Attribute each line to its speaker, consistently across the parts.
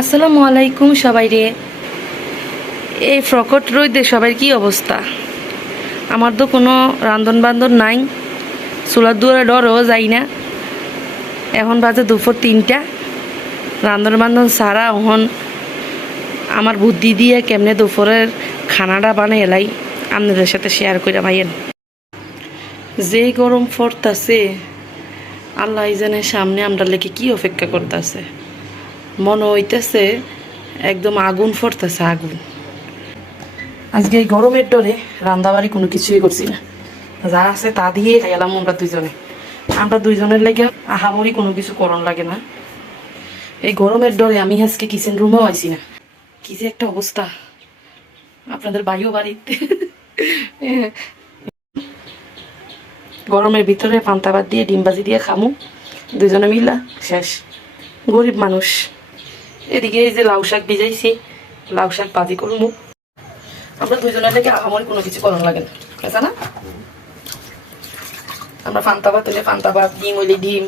Speaker 1: আসসালামু আলাইকুম সবাই রে। এই ফ্রকট রইদে সবাই কি অবস্থা? আমার তো কোনো রান্ধন বান্ধন নাই। চুলার দুয়ারে ডরও যাই না। এখন বাজে দুপুর তিনটা। রান্ধন বান্ধন সারা এখন আমার বুদ্ধি দিয়ে কেমনে দুপুরের খানাটা বানাই এলাই, আপনাদের সাথে শেয়ার করে ভাইয়েন। যেই গরম পড়তাছে, আল্লাহ জানে সামনে আমরা লেগে কি অপেক্ষা করতেছে। মনে হইতেছে একদম আগুন ফরতেছে, আগুন। আজকে এই গরমের ডরে রান্দাবাড়ি কোনো কিছুই করছি না। যা আছে তা দিয়ে খাইলাম আমরা দুইজনে। আমরা দুইজনের লেগে আহামরি কোনো কিছু করণ লাগে না। এই গরমের ডরে আমি আজকে কিচেন রুমেও আইছি না। কি যে একটা অবস্থা। আপনাদের বাইও বাড়িতে। গরমের ভিতরে পান্তা ভাত দিয়ে, ডিম ভাজি দিয়ে খামু। দুজনে মিলা, শেষ। গরিব মানুষ। এদিকে এই যে লাউ শাক ভিজাইছি, লাউ শাক ভাজি করব। আমরা দুজনের লেগে আহামরি কোনো কিছু করার লাগে না না? আমরা পান্তা ভাত হলে পান্তা ভাত, ডিম হইলে ডিম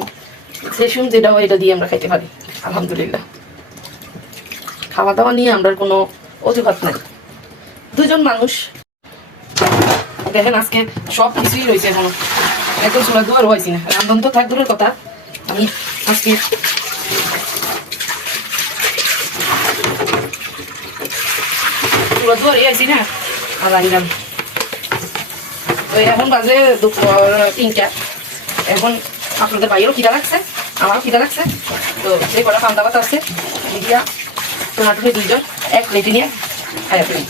Speaker 1: সেসুম যেটা হয় এটা দিয়ে আমরা খাইতে পারি, আলহামদুলিল্লাহ। খাওয়া দাওয়া নিয়ে আমরা কোনো অজুহাত নাই। দুজন মানুষ, দেখেন আজকে সব কিছুই রয়েছে এখনও। একদম চুলা দুয়ার হয়েছি না। রান্ধন তো থাক দূরের কথা, আমি আজকে ধরে না আর আনলাম এখন বাজে দুপুর তিনটা এখন আপনাদের বাইরেও খিদা লাগছে, আমারও খিদা লাগছে। তো সেই কটা আছে দিয়া টোনাটুনি দুইজন, এক প্লেটে নিয়ে খাই আপনি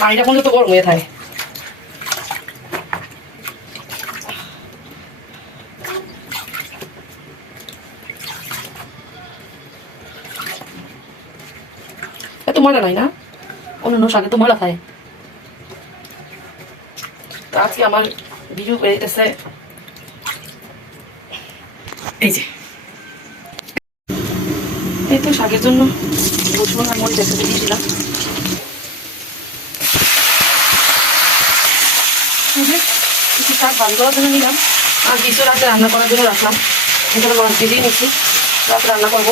Speaker 1: পানিটা কিন্তু তো গরম হয়ে থাকে। ময়লা নাই না? অন্য শাকে তো ময়লা থাকে তো আজকে আমার ভিডিও পেয়েছে এই যে। এই তো শাকের জন্য। রসুন আর মরিচ একসাথে দিয়েছিলাম এই যে, কিছু শাক ভালো করার জন্য নিলাম। আর কিছু রাতে রান্না করার জন্য রাখলাম। এখানে গরম ভেজেই নিচ্ছি রাতে রান্না করব।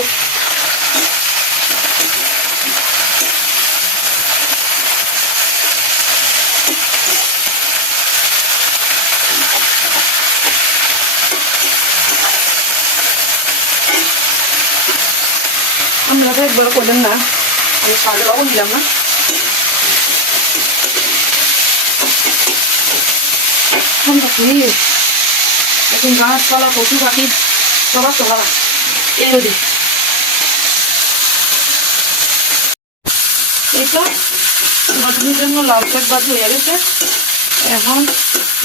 Speaker 1: আমরা তো একবার করলেন না। আমি শাকে লবণ না। এখন গাছপালা পশু পাখি সবার তো ভালো এই নদী এই তো মাটনের জন্য লাল শাক বাজি হয়ে গেছে। এখন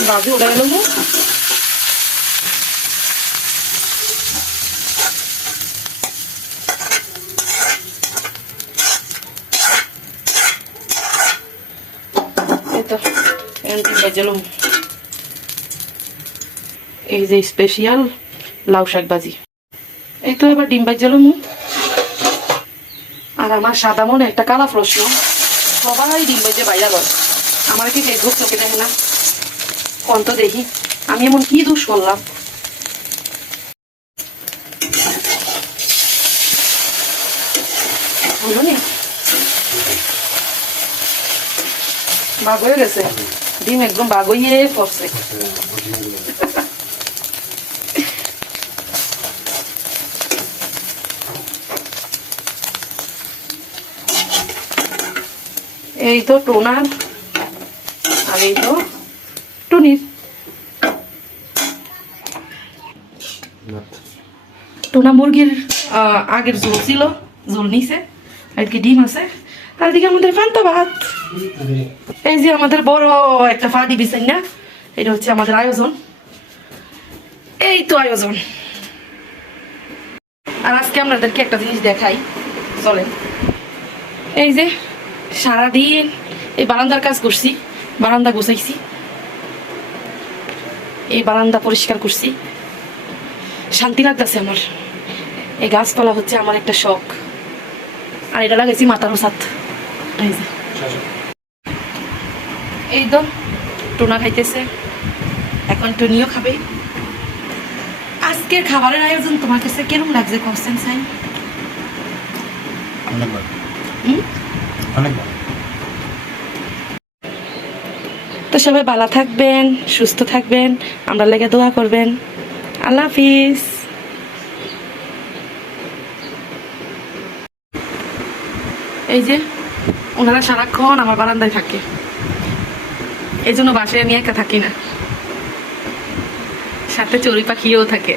Speaker 1: বাজি উঠে গেল এমনি বেজেলাম এই যে স্পেশাল লাউ শাক ভাজি এই তো এবার ডিম ভাজলাম আর আমার সাদা মনে একটা কালা প্রশ্ন। সবাই ডিম ভাজে বাইরা বল আমার কি ফেসবুক চোখে দেখে না? কোন তো দেখি। আমি এমন কি দোষ করলাম? বাঘ হয়ে গেছে। ডিম একদম হইয়ে পড়ছে। এই তো টোনার আর এই তো টুনির টোনা মুরগির আগের ঝোল ছিল, ঝোল নিছে, আর এদিকে ডিম আছে। আর এদিকে আমাদের ফান্তা ভাত। এই যে আমাদের বড় একটা ফাড়ি বিছাই না, এটা হচ্ছে আমাদের আয়োজন। এই তো আয়োজন। আর আজকে আপনাদেরকে একটা জিনিস দেখাই, চলেন। এই যে সারাদিন এই বারান্দার কাজ করছি, বারান্দা গুছাইছি। এই বারান্দা পরিষ্কার করছি। শান্তি লাগতেছে আমার। এই গাছপালা হচ্ছে আমার একটা শখ। আর এটা লাগাইছি মাথার সাথ এই যে। এই তো টোনা খাইতেছে। এখন টুনিও খাবে। আজকে আজকের খাবারের আয়োজন তোমার কাছে কেরম লাগছে কোশ্চেন সাইন তো সবাই ভালো থাকবেন সুস্থ থাকবেন আমরা লেগে দোয়া করবেন। আল্লাহ হাফিজ। এই যে ওনারা সারাক্ষণ আমার বারান্দায় থাকে। এই জন্য বাসায় আমি একা থাকি না। সাথে চড়ি পাখিও থাকে।